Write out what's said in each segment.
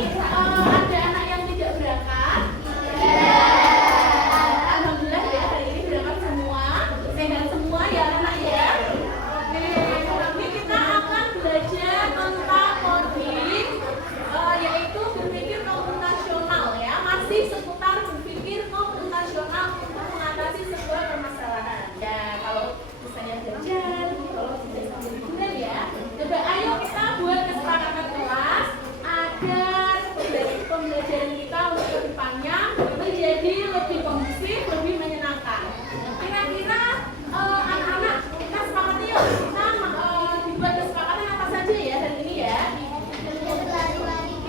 ada anak yang tidak berangkat? Alhamdulillah ya, hari ini berangkat semua. Sehat semua ya anak ya. Oke, kita akan belajar tentang coding, yaitu berpikir komputasional ya. Masih seputar berpikir komputasional untuk mengatasi sebuah permasalahan. Ya, kalau misalnya belajar, kalau sudah sambil liburan ya. Coba ayo kita buat kesepakatan kelas agar pembelajaran kita untuk kedepannya menjadi lebih kondusif, lebih menyenangkan. Kira-kira anak-anak kita sepakat yuk, kita dibuat kesepakatan apa saja ya hari ini ya.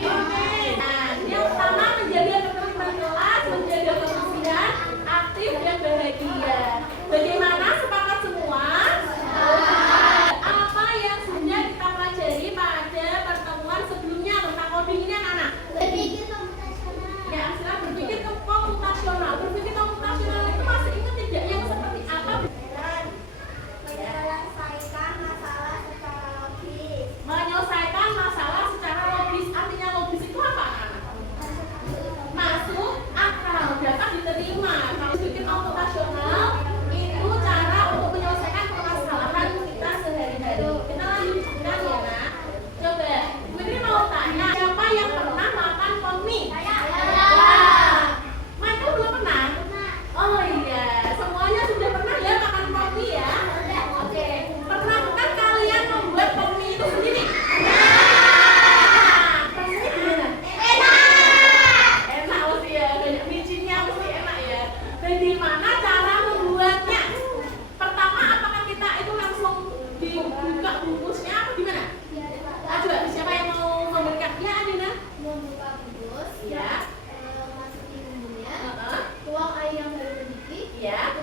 Oke, nah yang pertama menjaga ketertiban kelas, menjaga kebersihan, aktif dan bahagia. Bagaimana, sepakat semua? Apa yang sudah kita pelajari pada pertemuan sebelumnya tentang coding ini anak-anak? Ya, istilah berpikir komputasional. Berpikir komputasional itu masih ingat tidak yang seperti apa? Menyelesaikan masalah secara logis. Artinya logis itu apa? Masuk akal, dapat diterima. Kalau berpikir komputasional itu cara untuk menyelesaikan permasalahan kita sehari-hari. Kita lanjutkan ya nak. Coba, Putri mau tanya, siapa yang pernah makan poni? Michael belum pernah? Oh iya, semuanya sudah pernah ya makan poni ya? Oke, pernahkah kalian membuat poni itu sendiri? Rasanya gimana? Enak mesti ya, banyak micinnya mesti enak ya. Bagaimana cara membuatnya? Pertama, apakah kita itu langsung dibuka bungkusnya atau gimana? Coba, siapa yang mau memberikan? Ya, Adina. Membuka bungkus, Ya. masukin bumbunya, Heeh. tuang air yang baru mendidih, Ya.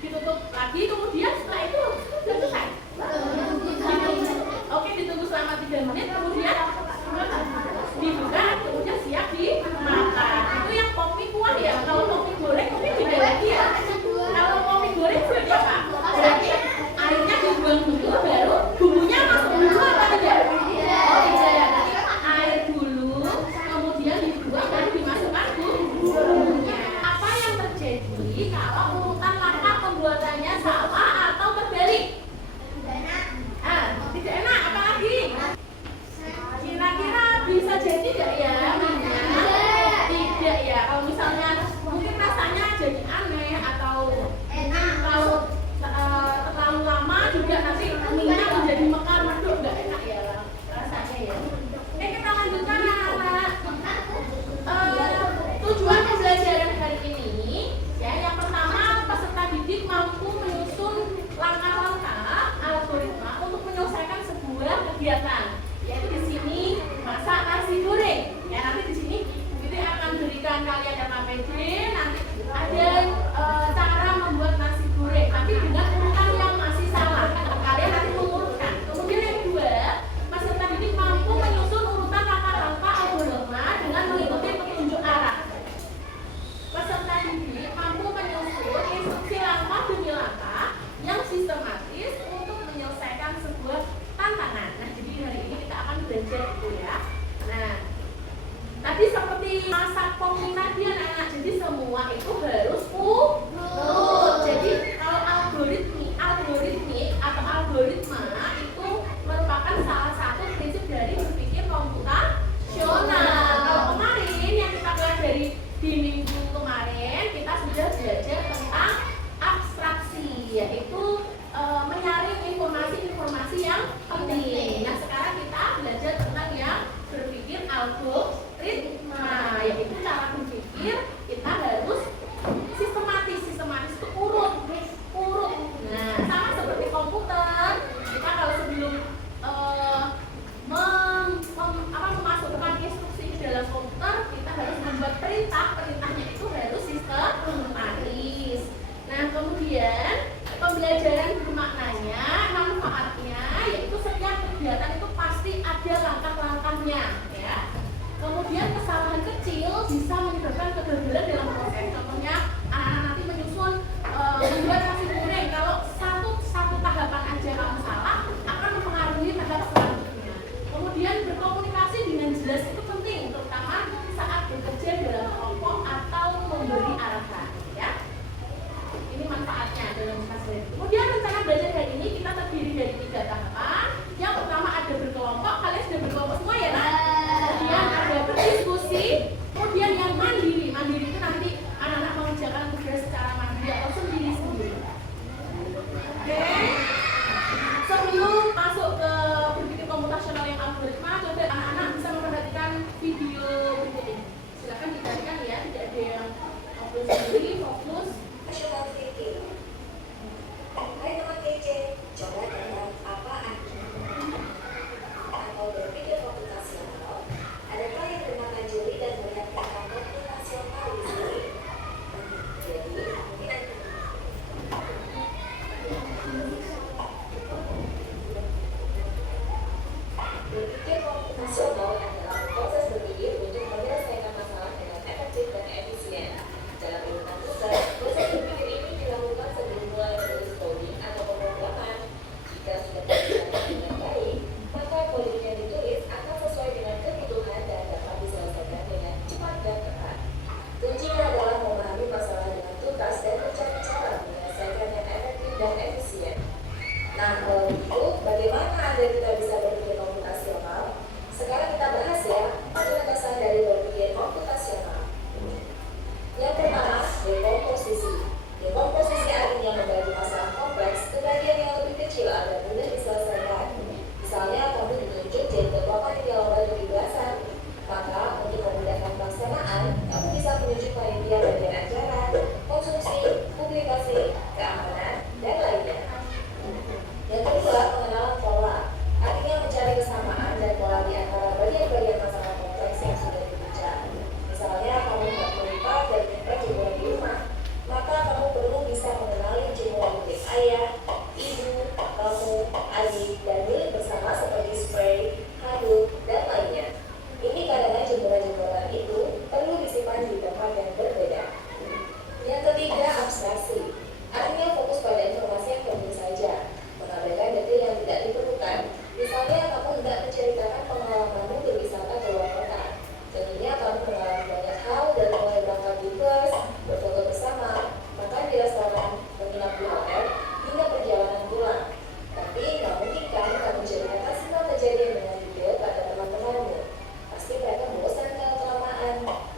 Ditutup lagi, kemudian setelah itu sudah selesai. Oke, ditunggu selama 3 menit, kemudian dibuka, kemudian siap dimakan. Itu yang kopi kuah ya. Kalau kopi goreng mungkin beda lagi ya. Kalau kopi goreng berarti apa? Berarti airnya dibuang dulu, baru bumbunya masuk dulu apa tidak? Oh tidak. Air dulu, kemudian dibuang, baru dimasukkan bumbunya. Apa yang terjadi kalau urutan langkah pembuatannya salah atau terbalik? Tidak enak. Apa lagi? Kira-kira bisa jadi tidak ya? Tidak ya. Kalau misalnya mungkin rasanya jadi aneh atau kalau terlalu lama juga nanti minyak menjadi mekar medok, nggak enak ya rasanya ya. Oke, kita lanjutkan anak-anak. Tujuan pembelajaran hari ini ya, yang pertama peserta didik mampu menyusun langkah-langkah algoritma untuk menyelesaikan sebuah kegiatan, yaitu di sini masak nasi goreng. Ya, nanti di sini kita akan berikan kalian RPD, nanti ada cara membuat nasi goreng, tapi dengan urutan yang masih salah. Kalian nanti mengurutkan. Kemudian yang kedua, peserta didik mampu menyusun urutan langkah-langkah algoritma dengan mengikuti petunjuk arah. Peserta didik mampu menyusun instruksi langkah demi langkah yang sistematis untuk menyelesaikan sebuah tantangan. Nah, jadi hari ini kita akan belajar itu ya. Nah, tadi seperti masak poni tadi anak-anak, jadi semua itu harus urut. Jadi kalau algoritmik atau algoritma itu merupakan salah satu prinsip dari berpikir komputasional. Kalau kemarin yang kita pelajari di minggu kemarin, kita sudah belajar tentang abstraksi, yaitu menyaring informasi-informasi yang penting. Nah, sekarang kita belajar tentang yang berpikir algoritma, yaitu cara berpikir kita harus sistematis itu urut. Nah, sama seperti komputer, kita kalau sebelum memasukkan instruksi ke dalam komputer, kita harus membuat perintahnya itu harus sistematis. Nah, kemudian pembelajaran bermaknanya, manfaatnya, yaitu setiap kegiatan itu pasti ada langkah-langkahnya ya. Kemudian kesalahan kecil bisa menyebabkan kegagalan dalam proses. Contohnya anak-anak nanti menyusun membuat nasi goreng, kalau satu tahapan aja kamu salah akan mempengaruhi tahap selanjutnya. Kemudian berkomunikasi dengan jelas itu penting.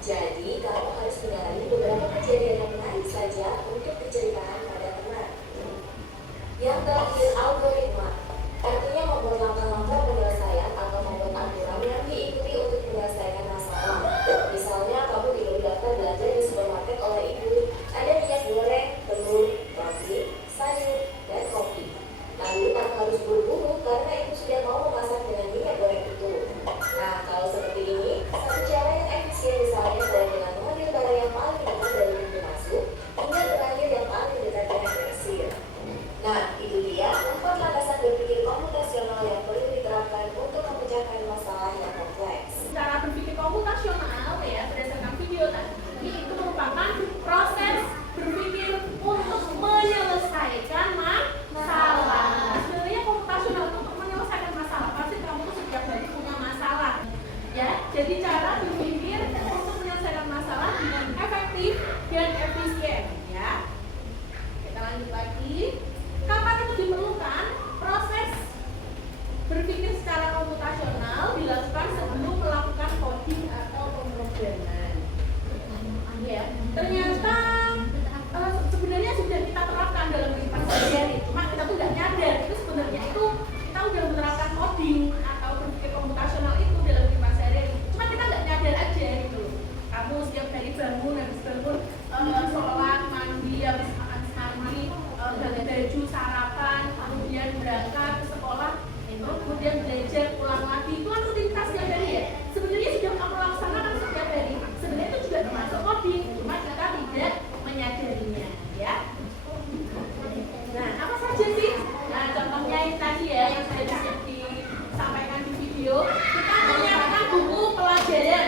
Jadi, kamu harus mengalami beberapa kejadian yang menarik saja untuk diceritakan pada teman. Yang terakhir, algoritma. Artinya membuat langkah-langkah penyelesaian atau membuat aturan yang diikuti untuk menyelesaikan masalah. Misalnya, kamu tidak daftar belanja di supermarket oleh ibu. Ada minyak goreng, telur, roti, sayur, dan kopi. Lalu kamu harus buru-buru karena ibu sudah mau memasak dengan minyak goreng itu. Nah, kalau seperti ini, satu cara yang efisien misalnya adalah dengan mengambil barang yang paling dekat dari pintu masuk hingga terakhir yang paling dekat dengan kasir. Nah, itu dia 4 landasan berpikir komputasional yang perlu diterapkan untuk memecahkan masalah yang kompleks. Cara berpikir komputasional ya berdasarkan video tadi itu merupakan proses berpikir untuk menyelesaikan masalah. Sebenarnya komputasional itu untuk menyelesaikan masalah. Pasti kamu tuh setiap hari punya masalah. Ya, jadi cara berpikir untuk menyelesaikan masalah dengan efektif dan efisien. Ya, kita lanjut lagi. Kapan itu diperlukan? Proses berpikir secara komputasional dilakukan sebelum melakukan coding atau pemrograman. Ya, ternyata sebenarnya sudah kita terapkan dalam kehidupan sehari-hari. Cuma kita tuh nggak nyadar itu sebenarnya itu kita udah menerapkan coding atau berpikir komputasional itu dalam kehidupan sehari-hari. Cuma kita nggak nyadar aja gitu. Kamu setiap hari bangun, habis bangun sholat, mandi, habis makan mandi, ganti baju, sarapan, kemudian berangkat ke sekolah, kemudian belajar, pulang lagi. Itu kan rutinitas setiap hari ya. Sebenarnya sudah kamu laksanakan setiap hari. Sebenarnya itu juga termasuk coding, cuma kita tidak menyadarinya, ya. Nah, apa saja sih? Nah, contohnya ini tadi ya yang saya disampaikan di video. Kita menyiapkan buku pelajaran,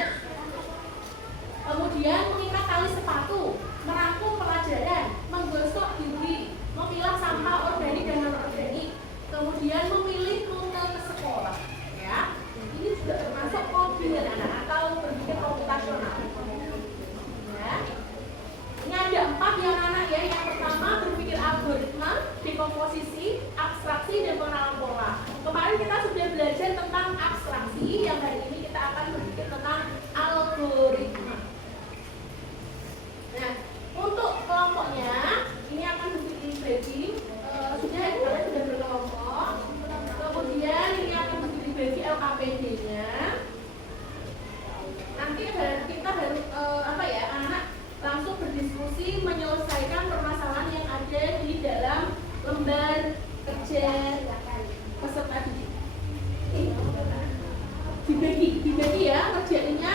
kemudian mengikat tali sepatu, merangkum pelajaran, menggosok gigi, memilah sampah organik dan non-organik, kemudian memilih rute ke sekolah. Ya, ini juga termasuk coding anak atau berpikir komputasional. Ya. Ini ada 4 yang anak ya. Yang pertama berpikir algoritma, dekomposisi, abstraksi, dan pengenalan pola. Kemarin kita sudah belajar tentang abstraksi, yang hari ini kita akan berpikir tentang algoritma. Nah, untuk kelompoknya ini akan dibagi sudah berkelompok. Kemudian ini akan dibagi LKPD-nya. Nanti kita harus anak langsung berdiskusi menyelesaikan permasalahan yang ada di dalam lembar kerja peserta didik. Dibagi ya kerjanya,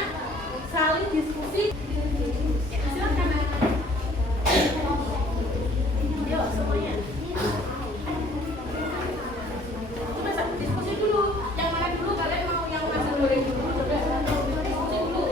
saling diskusi. Silakan. Yuk semuanya. Coba diskusi dulu. Yang mana dulu? Kalian mau yang masak goreng dulu? Coba diskusi dulu.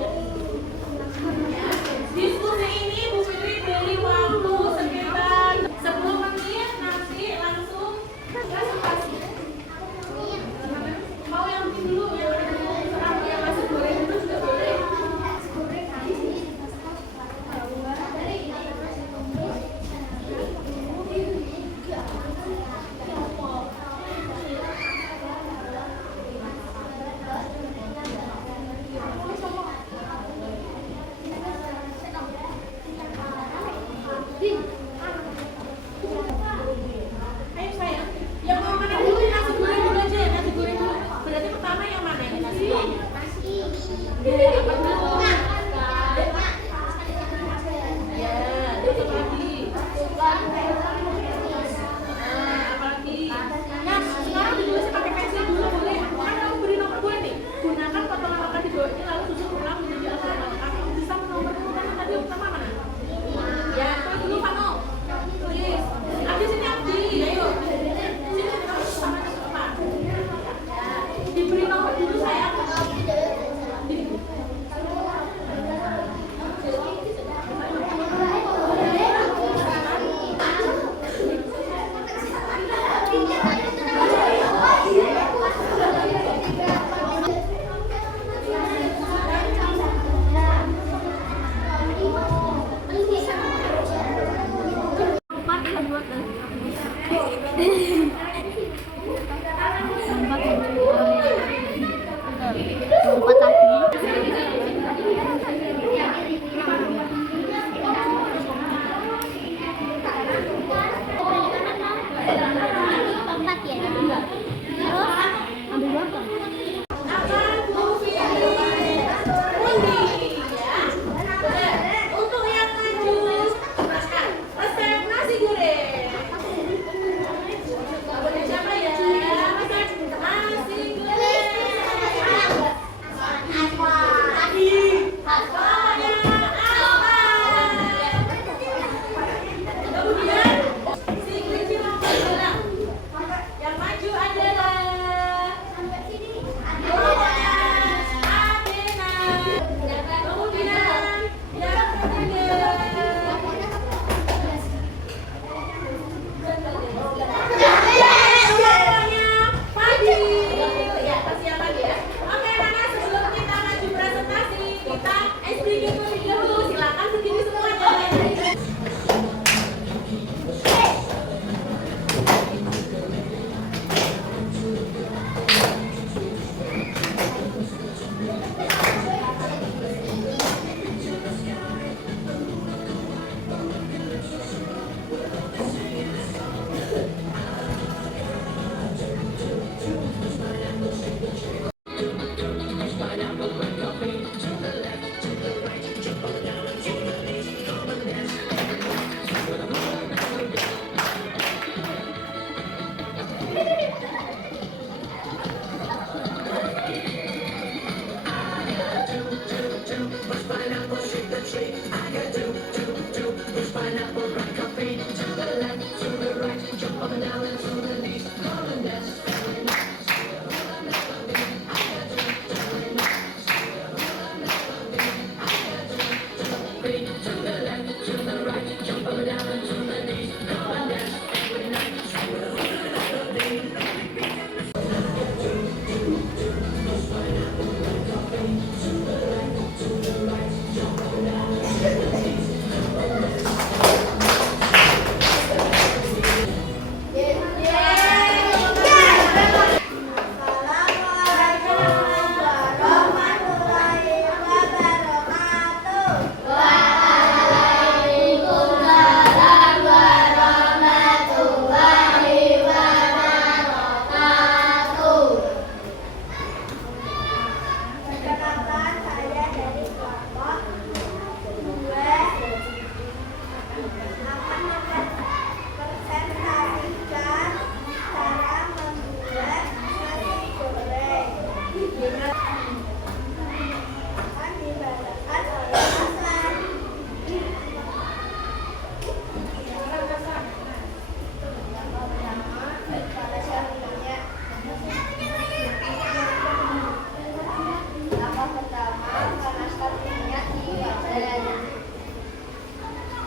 sedikit lebih dahulu. Silakan berdiri semuanya.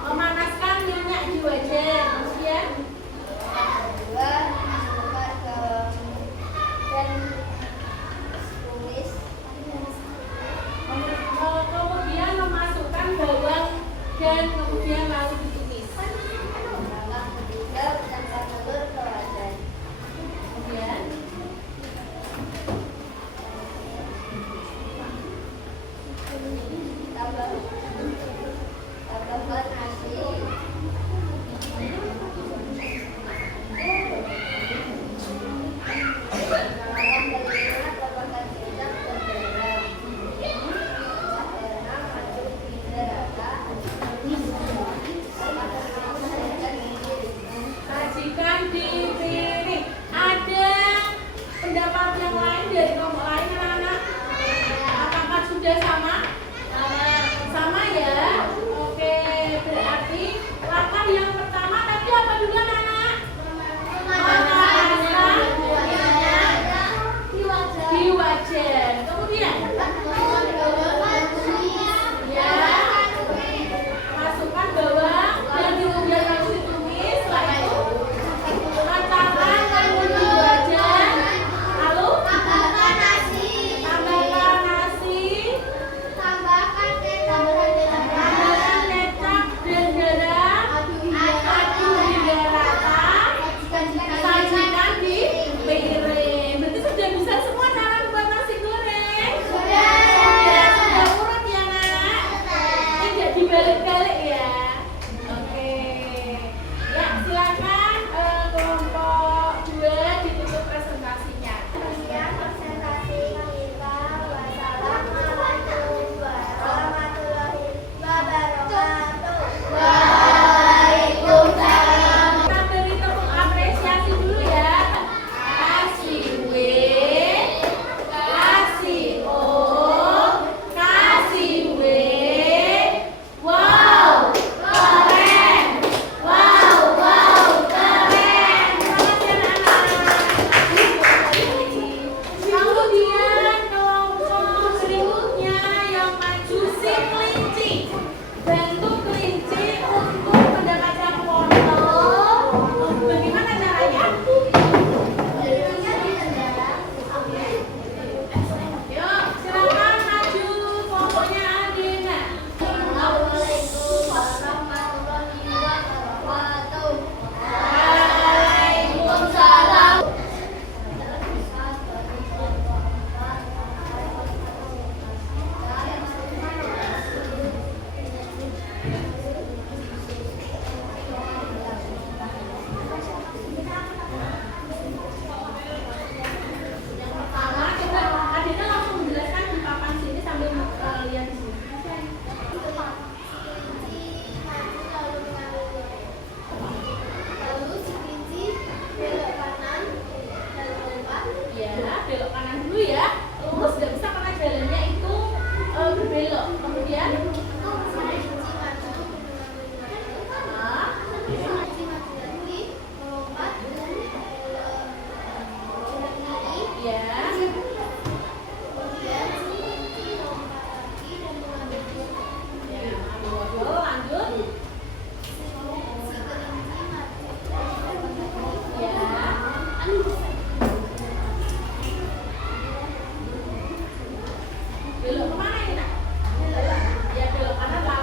Memanaskan minyak di wajan. Kemudian kemudian memasukkan bawang dan kemudian lalu ditumis. Kemudian tambahkan nasi. belok. Kemudian kelinci maju ah, kelinci maju lagi melompat ke kiri ya. kemudian si kelinci lompat lagi dan mengambil wortel. Ya, ambil wortel, lanjut. Si kelinci maju lompat lagi Ya. Belok kemana ini nak? Ya belok kanan lah.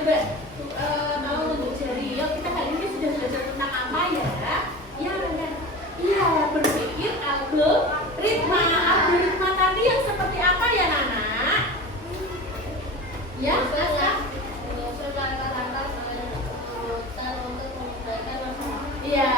coba mau nunjuk jari. Yuk kita hari ini sudah belajar tentang apa ya? Ya benar. Iya, berpikir algoritma. Algoritma tadi yang seperti apa ya Nana? Ya, menyusun kata-kata urutan untuk memudahkan masalah. iya,